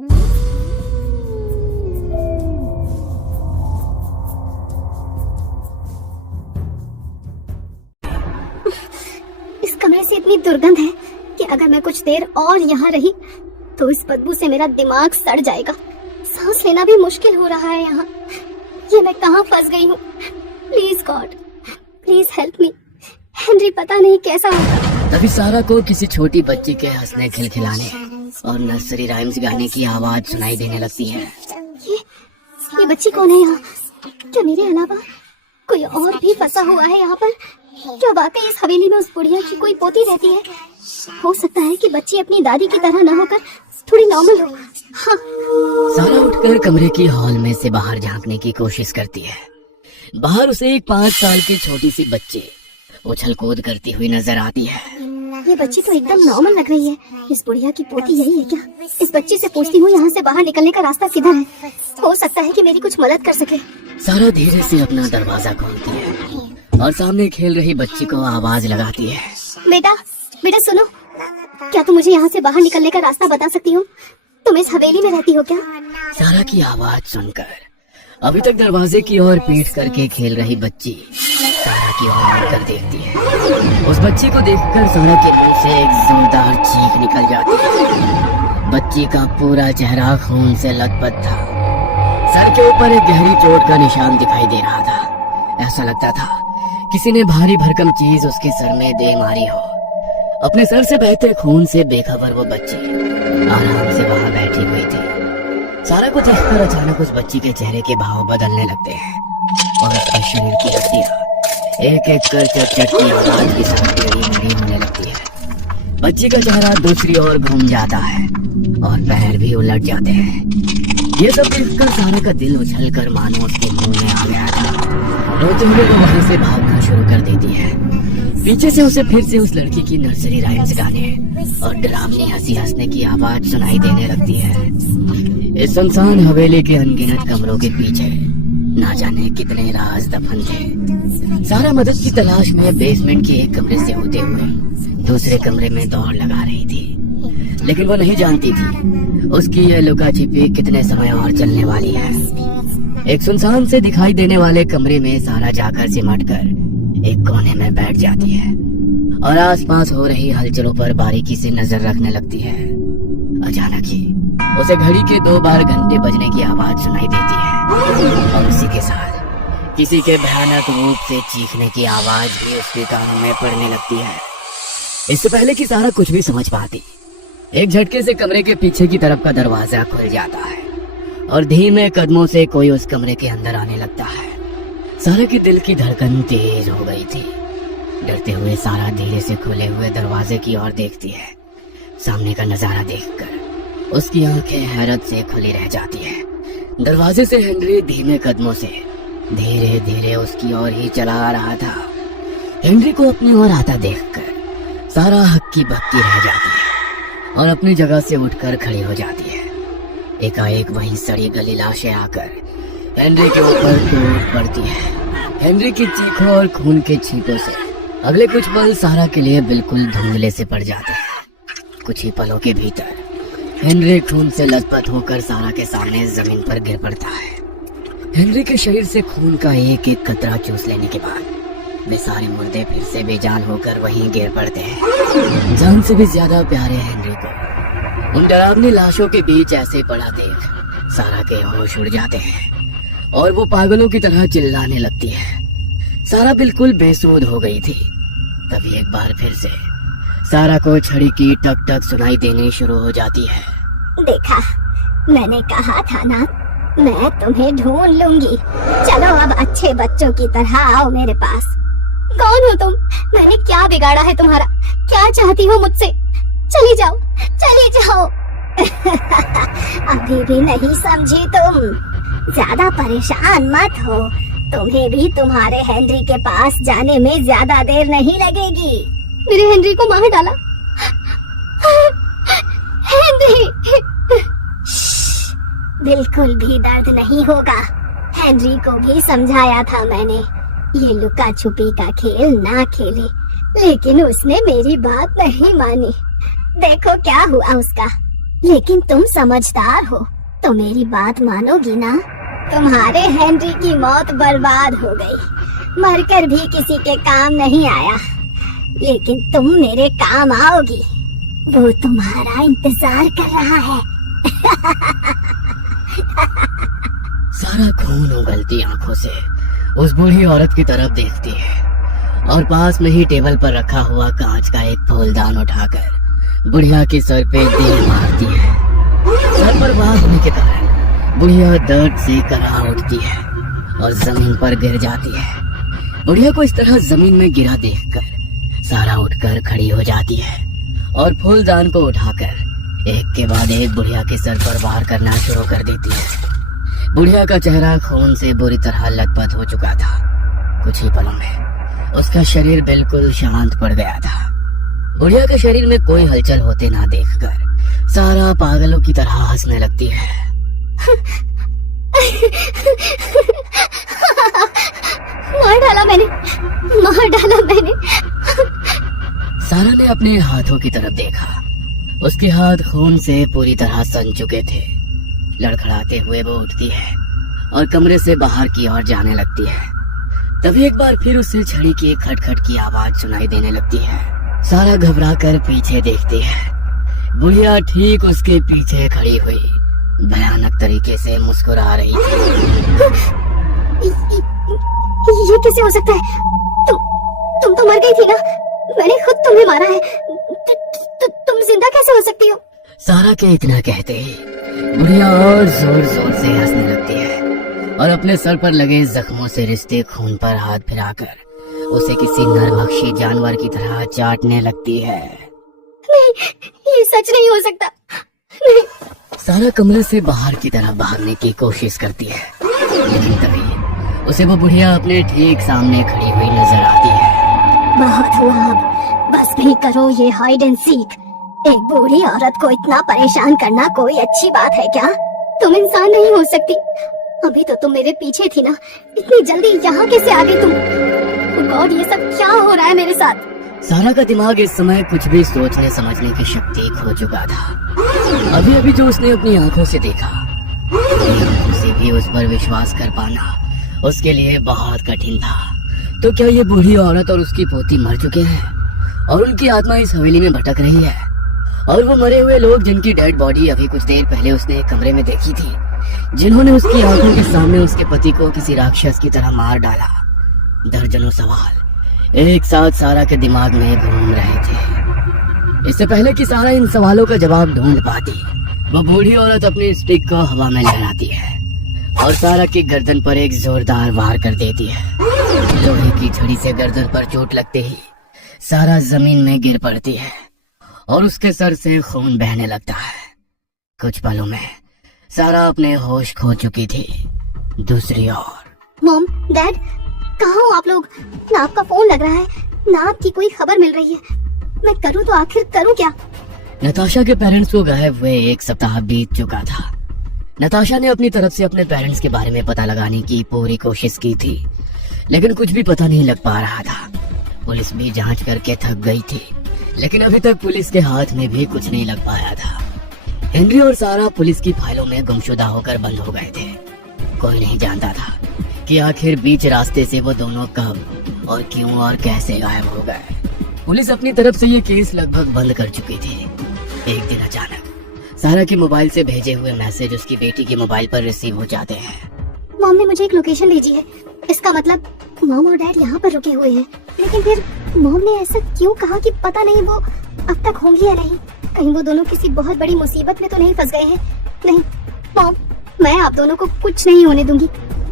इस कमरे से इतनी दुर्गंध है कि अगर मैं कुछ देर और यहाँ रही तो इस बदबू से मेरा दिमाग सड़ जाएगा। सांस लेना भी मुश्किल हो रहा है यहाँ। ये मैं कहाँ फंस गई हूँ? Please God, please help me. Henry पता नहीं कैसा होगा। तभी सारा को किसी छोटी बच्ची के हंसने खिलखिलाने और नर्सरी राइम्स गाने की आवाज सुनाई देने लगती है। ये बच्ची कौन है यहाँ? क्या मेरे अलावा कोई और भी फंसा हुआ है यहाँ पर? क्या वाकई इस हवेली में उस बुढ़िया की कोई पोती रहती है? हो सकता है कि बच्ची अपनी दादी की तरह न होकर थोड़ी नॉर्मल हो। हाँ। सारा उठकर कमरे की हॉल में से बाहर झांकने की कोशिश करती है। बाहर उसे एक 5 साल की छोटी सी बच्ची उछल कूद करती हुई नजर आती है। ये बच्ची तो एकदम नॉर्मल लग रही है। इस बुढ़िया की पोती यही है क्या? इस बच्ची से पूछती हूँ यहाँ से बाहर निकलने का रास्ता किधर है। हो सकता है कि मेरी कुछ मदद कर सके। सारा धीरे से अपना दरवाजा खोलती है और सामने खेल रही बच्ची को आवाज लगाती है। बेटा, बेटा सुनो, क्या तुम मुझे यहाँ से बाहर निकलने का रास्ता बता सकती हो? तुम इस हवेली में रहती हो क्या? सारा की आवाज सुनकर अभी तक दरवाजे की ओर पीठ करके खेल रही बच्ची सारा की ओर मुड़कर देखती है। उस बच्ची को देखकर सारा के मुंह से एक जोरदार चीख निकल जाती है। बच्ची का पूरा चेहरा खून से लथपथ था। सर के ऊपर एक गहरी चोट का निशान दिखाई दे रहा था। ऐसा लगता था किसी ने भारी भरकम चीज उसके सर में दे मारी हो। अपने सर से बहते खून से बेखबर वो बच्ची आराम से वहां बैठी हुई थी। सारा को देखकर अचानक उस बच्ची के चेहरे के भाव बदलने लगते हैं और उसके शरीर की हड्डियां एक एक कर चट की आवाज के साथ टेढ़ी होने लगती है। बच्ची का चेहरा दूसरी ओर घूम जाता है और पैर भी उलट जाते हैं। ये सब देखकर सारा का दिल उछलकर मानो उसके मुंह में आ गया था। रोते हुए वो वहां से भागना शुरू कर देती है। पीछे से उसे फिर से उस लड़की की नर्सरी राइम्स गाने और डरावनी हंसी हंसने की आवाज सुनाई देने लगती है। इस सुनसान हवेली के अनगिनत कमरों के पीछे ना जाने कितने राज दफन थे। सारा मदद की तलाश में बेसमेंट के एक कमरे से होते हुए दूसरे कमरे में दौड़ लगा रही थी, लेकिन वो नहीं जानती थी उसकी ये लुका छिपी कितने समय और चलने वाली है। एक सुनसान से दिखाई देने वाले कमरे में सारा जाकर सिमट कर एक कोने में बैठ जाती है और आसपास हो रही हलचलों पर बारीकी से नजर रखने लगती है। अचानक ही उसे घड़ी के 2 बार घंटे बजने की आवाज सुनाई देती है और उसी के साथ किसी के भयानक रूप से चीखने की आवाज भी उसके कानों में पड़ने लगती है। इससे पहले कि सारा कुछ भी समझ पाती, एक झटके से कमरे के पीछे की तरफ का दरवाजा खुल जाता है और धीमे कदमों से कोई उस कमरे के अंदर आने लगता है। सारा के दिल की धड़कन तेज हो गई थी। डरते हुए सारा धीरे से खुले हुए दरवाजे की ओर देखती है। सामने का नजारा देखकर उसकी आंखें हैरत से खुली रह जाती है। दरवाजे से हेनरी धीमे कदमों से धीरे धीरे उसकी ओर ही चला आ रहा था। हेनरी को अपनी ओर आता देखकर सारा हक्की बक्की रह जाती है और अपनी जगह से उठकर खड़ी हो जाती है। एकाएक वहीं सड़ी गली लाशें आकर हेनरी के ऊपर टूट पड़ती है। हेनरी की चीखों और खून के छींटों से अगले कुछ पल सारा के लिए बिल्कुल धुंधले से पड़ जाते हैं। कुछ ही पलों के भीतर हेनरी खून से लथपथ होकर सारा के सामने जमीन पर गिर पड़ता है। हेनरी के शरीर से खून का एक एक कतरा चूस लेने के बाद वे सारे मुर्दे फिर से बेजान होकर वहीं गिर पड़ते हैं। जान से भी ज्यादा प्यारे हेनरी को उन डरावनी लाशों के बीच ऐसे पड़ा देख सारा के होश उड़ जाते हैं और वो पागलों की तरह चिल्लाने लगती है। सारा बिल्कुल बेसुध हो गई थी। तभी एक बार फिर से सारा को छड़ी की टक टक सुनाई देनी शुरू हो जाती है। देखा, मैंने कहा था ना, मैं तुम्हें ढूंढ लूंगी। चलो अब अच्छे बच्चों की तरह आओ मेरे पास। कौन हो तुम? मैंने क्या बिगाड़ा है तुम्हारा? क्या चाहती हो मुझसे? चली जाओ, चली जाओ। अभी भी नहीं समझी तुम? ज्यादा परेशान मत हो, तुम्हें भी तुम्हारे हेनरी के पास जाने में ज्यादा देर नहीं लगेगी। मेरे हेनरी को मार डाला। हेनरी, बिल्कुल भी दर्द नहीं होगा। हेनरी को भी समझाया था मैंने, ये लुका छुपी का खेल ना खेले, लेकिन उसने मेरी बात नहीं मानी। देखो क्या हुआ उसका। लेकिन तुम समझदार हो तो मेरी बात मानोगी ना? तुम्हारे हेनरी की मौत बर्बाद हो गई, मरकर भी किसी के काम नहीं आया, लेकिन तुम मेरे काम आओगी। वो तुम्हारा इंतजार कर रहा है। सारा खून उगलती आंखों से उस बूढ़ी औरत की तरफ देखती है और पास में ही टेबल पर रखा हुआ कांच का एक फूलदान उठाकर बुढ़िया के सर पे तीर मारती है। सर पर वार होने के कारण बुढ़िया दर्द से करा उठती है और जमीन पर गिर जाती है। बुढ़िया को इस तरह जमीन में गिरा देखकर सारा उठकर खड़ी हो जाती है और फूलदान को उठाकर एक के बाद एक बुढ़िया के सर पर वार करना शुरू कर देती है। बुढ़िया का चेहरा खून से बुरी तरह लथपथ हो चुका था। कुछ ही पलों में उसका शरीर बिल्कुल शांत पड़ गया था। बुढ़िया के शरीर में कोई हलचल होते ना देखकर सारा पागलों की तरह हंसने लगती है। मार डाला मैंने, मार डाला मैंने। सारा ने अपने हाथों की तरफ देखा। उसके हाथ खून से पूरी तरह सन चुके थे। लड़खड़ाते हुए वो उठती है और कमरे से बाहर की ओर जाने लगती है। तभी एक बार फिर उसे छड़ी की खटखट की आवाज सुनाई देने लगती है। सारा घबरा कर पीछे देखती है। बुढ़िया ठीक उसके पीछे खड़ी हुई भयानक तरीके से मुस्कुरा रही थी। ये कैसे हो सकता है? तुम तो मर गई थी ना? मैंने खुद तुम्हें मारा है। तुम जिंदा कैसे हो सकती हो? सारा के इतना कहते ही बुढ़िया और जोर जोर से हंसने लगती है और अपने सर पर लगे जख्मों से रिश्ते खून पर हाथ फिराकर उसे किसी नरभक्षी जानवर की तरह चाटने लगती है। नहीं, ये सच नहीं हो सकता। नहीं। सारा कमरे से बाहर की तरफ भागने की कोशिश करती है, लेकिन तभी उसे वो बुढ़िया अपने ठीक सामने खड़ी हुई नजर आती है। बहुत हुआ, अब बस नहीं करो ये हाइड एंड सीक। एक बूढ़ी औरत को इतना परेशान करना कोई अच्छी बात है क्या? तुम इंसान नहीं हो सकती। अभी तो तुम मेरे पीछे थी ना, इतनी जल्दी यहाँ कैसे आ गई तुम? गॉड, ये सब क्या हो रहा है मेरे साथ? सारा का दिमाग इस समय कुछ भी सोचने समझने की शक्ति खो चुका था। अभी अभी जो उसने अपनी आंखों से देखा, उसे भी उस पर विश्वास कर पाना उसके लिए बहुत कठिन था। तो क्या ये बूढ़ी औरत और उसकी पोती मर चुके हैं और उनकी आत्मा इस हवेली में भटक रही है? और वो मरे हुए लोग जिनकी डेड बॉडी अभी कुछ देर पहले उसने एक कमरे में देखी थी, जिन्होंने उसकी आंखों के सामने उसके पति को किसी राक्षस की तरह मार डाला। दर्जनों सवाल एक साथ सारा के दिमाग में घूम रहे थे। इससे पहले कि सारा इन सवालों का जवाब ढूंढ पाती, वो बूढ़ी औरत अपनी स्टिक को हवा में लहराती है और सारा की गर्दन पर एक जोरदार वार कर देती है। लोहे की छड़ी से गर्दन पर चोट लगते ही सारा जमीन में गिर पड़ती है और उसके सर से खून बहने लगता है। कुछ पलों में सारा अपने होश खो चुकी थी। दूसरी ओर मॉम, डैड, कहाँ हो आप लोग? ना आपका फोन लग रहा है, ना आपकी कोई खबर मिल रही है। मैं करूँ तो आखिर करूँ क्या? नताशा के पेरेंट्स को गायब हुए 1 सप्ताह बीत चुका था। नताशा ने अपनी तरफ से अपने पेरेंट्स के बारे में पता लगाने की पूरी कोशिश की थी, लेकिन कुछ भी पता नहीं लग पा रहा था। पुलिस भी जांच करके थक गई थी, लेकिन अभी तक पुलिस के हाथ में भी कुछ नहीं लग पाया था। हेनरी और सारा पुलिस की फाइलों में गुमशुदा होकर बंद हो गए थे। कोई नहीं जानता था कि आखिर बीच रास्ते से वो दोनों कब और क्यों और कैसे गायब हो गए। पुलिस अपनी तरफ से ये केस लगभग बंद कर चुकी थी। एक दिन अचानक सारा के मोबाइल से भेजे हुए मैसेज उसकी बेटी के मोबाइल पर रिसीव हो जाते हैं। मॉम ने मुझे एक लोकेशन भेजी है। इसका मतलब मॉम और डैड यहाँ पर रुके हुए हैं। लेकिन फिर मॉम ने ऐसा क्यों कहा कि पता नहीं वो अब तक होंगी या नहीं? कहीं वो दोनों किसी बहुत बड़ी मुसीबत में तो नहीं फंस गए हैं? नहीं मॉम, मैं आप दोनों को कुछ नहीं होने दूंगी।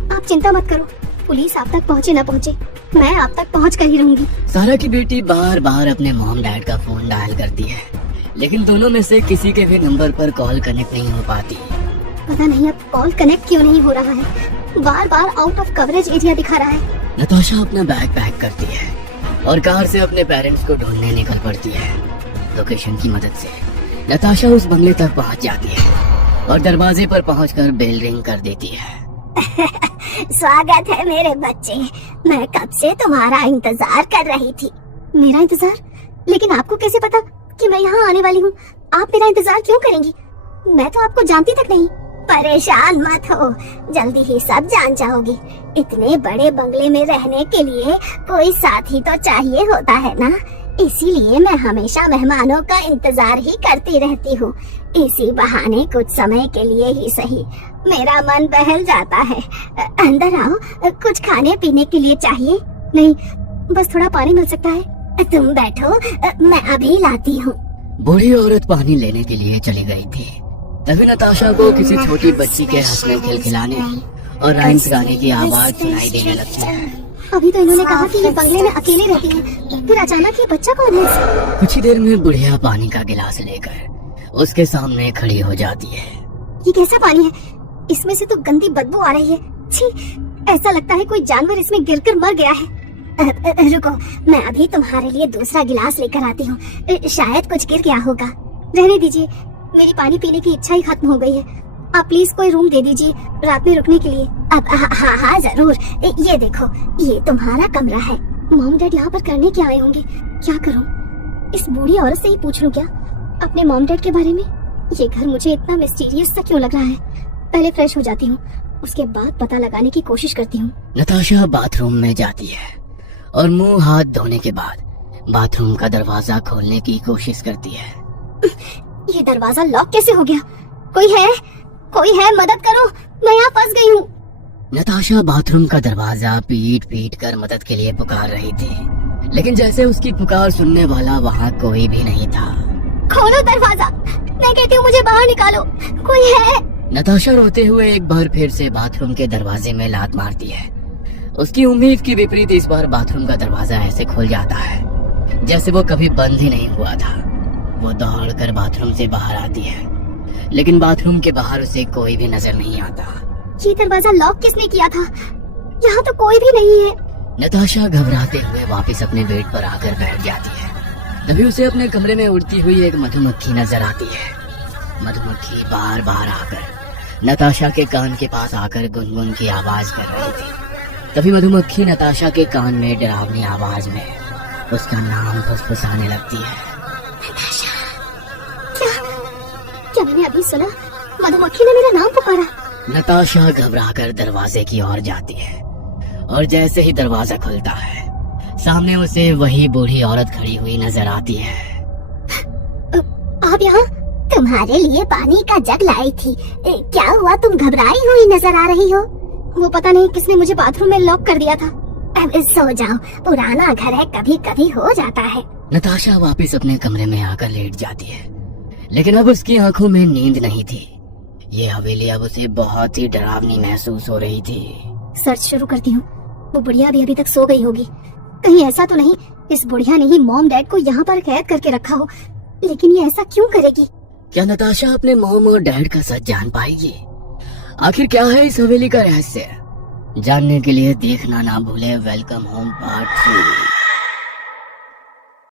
आप चिंता मत करो, पुलिस आप तक पहुँचे न पहुँचे, मैं आप तक पहुँच कर ही रहूंगी। सारा की बेटी बार बार अपने मॉम डैड का फोन डायल करती है, लेकिन दोनों में से किसी के भी नंबर पर कॉल कनेक्ट नहीं हो पाती। पता नहीं अब कॉल कनेक्ट क्यों नहीं हो रहा है। बार बार आउट ऑफ कवरेज एरिया दिखा रहा है। नताशा अपना बैग पैक करती है और कार से अपने पेरेंट्स को ढूंढने निकल पड़ती है। लोकेशन की मदद से नताशा उस बंगले तक पहुंच जाती है और दरवाजे पर पहुंचकर बेल रिंग कर देती है। स्वागत है मेरे बच्चे, मैं कब से तुम्हारा इंतजार कर रही थी। मेरा इंतजार? लेकिन आपको कैसे पता कि मैं यहाँ आने वाली हूँ? आप मेरा इंतजार क्यों करेंगी? मैं तो आपको जानती तक नहीं। परेशान मत हो, जल्दी ही सब जान जाओगी। इतने बड़े बंगले में रहने के लिए कोई साथी तो चाहिए होता है ना, इसीलिए मैं हमेशा मेहमानों का इंतजार ही करती रहती हूँ। इसी बहाने कुछ समय के लिए ही सही मेरा मन बहल जाता है। अंदर आओ, कुछ खाने पीने के लिए चाहिए? नहीं, बस थोड़ा पानी मिल सकता है? तुम बैठो, मैं अभी लाती हूँ। बूढ़ी औरत पानी लेने के लिए चली गई थी। तभी नताशा को किसी छोटी बच्ची के हंसने खिलखिलाने और राइम्स गाने की आवाज सुनाई देने लगती है। अभी तो इन्होंने कहा कि ये बंगले में अकेले रहती है, फिर अचानक ये बच्चा कौन है? कुछ ही देर में बुढ़िया पानी का गिलास लेकर उसके सामने खड़ी हो जाती है। ये कैसा पानी है? इसमें से तो गंदी बदबू आ रही है। छी, ऐसा लगता है कोई जानवर इसमें गिरकर मर गया है। रुको, मैं अभी तुम्हारे लिए दूसरा गिलास लेकर आती हूँ। शायद कुछ गिर गया होगा। रहने दीजिए, मेरी पानी पीने की इच्छा ही खत्म हो गई है। आप प्लीज कोई रूम दे दीजिए रात में रुकने के लिए। अब हाँ जरूर। ये देखो, ये तुम्हारा कमरा है। मॉम डैड यहाँ पर करने क्या आए होंगे? क्या करूँ? इस बूढ़ी औरत से ही पूछ लूँ क्या अपने मॉम डैड के बारे में? ये घर मुझे इतना मिस्टीरियस सा क्यों लग रहा है? पहले फ्रेश हो जाती हूँ, उसके बाद पता लगाने की कोशिश करती हूँ। नताशा बाथरूम में जाती है और मुंह हाथ धोने के बाद बाथरूम का दरवाजा खोलने की कोशिश करती है। ये दरवाजा लॉक कैसे हो गया? कोई है? कोई है? मदद करो, मैं यहाँ फंस गई हूँ। नताशा बाथरूम का दरवाजा पीट पीट कर मदद के लिए पुकार रही थी, लेकिन जैसे उसकी पुकार सुनने वाला वहाँ कोई भी नहीं था। खोलो दरवाजा, मैं कहती हूँ मुझे बाहर निकालो, कोई है? नताशा रोते हुए एक बार फिर से बाथरूम के दरवाजे में लात मारती है। उसकी उम्मीद के विपरीत इस बार बाथरूम का दरवाजा ऐसे खुल जाता है जैसे वो कभी बंद ही नहीं हुआ था। वो दौड़कर बाथरूम से बाहर आती है, लेकिन बाथरूम के बाहर उसे कोई भी नजर नहीं आता। ये दरवाजा लॉक किसने किया था? यहाँ तो कोई भी नहीं है। नताशा घबराते हुए वापस अपने बेड पर आकर बैठ जाती है। तभी उसे अपने कमरे में उड़ती हुई एक मधुमक्खी नजर आती है। मधुमक्खी बार बार आकर नताशा के कान के पास आकर गुनगुन की आवाज कर रही थी। तभी मधुमक्खी नताशा के कान में डरावनी आवाज में उसका नाम फुसफुसाने लगती है। नताशा, क्या मैंने अभी सुना? मधुमक्खी ने मेरा नाम पुकारा। नताशा घबराकर दरवाजे की ओर जाती है और जैसे ही दरवाजा खुलता है सामने उसे वही बूढ़ी औरत खड़ी हुई नजर आती है। आप यहाँ? तुम्हारे लिए पानी का जग लाई थी। क्या हुआ, तुम घबराई हुई नजर आ रही हो? वो पता नहीं किसने मुझे बाथरूम में लॉक कर दिया था। अब सो जाओ, पुराना घर है, कभी कभी हो जाता है। नताशा वापस अपने कमरे में आकर लेट जाती है, लेकिन अब उसकी आंखों में नींद नहीं थी। ये हवेली अब उसे बहुत ही डरावनी महसूस हो रही थी। सर्च शुरू करती हूँ। वो बुढ़िया भी अभी तक सो गई होगी। कहीं ऐसा तो नहीं इस बुढ़िया ने ही मॉम डैड को यहाँ पर कैद करके रखा हो? लेकिन ये ऐसा क्यों करेगी? क्या नताशा अपने मॉम और डैड का सच जान पाएगी? आखिर क्या है इस हवेली का रहस्य? जानने के लिए देखना ना भूले वेलकम होम पार्ट 3।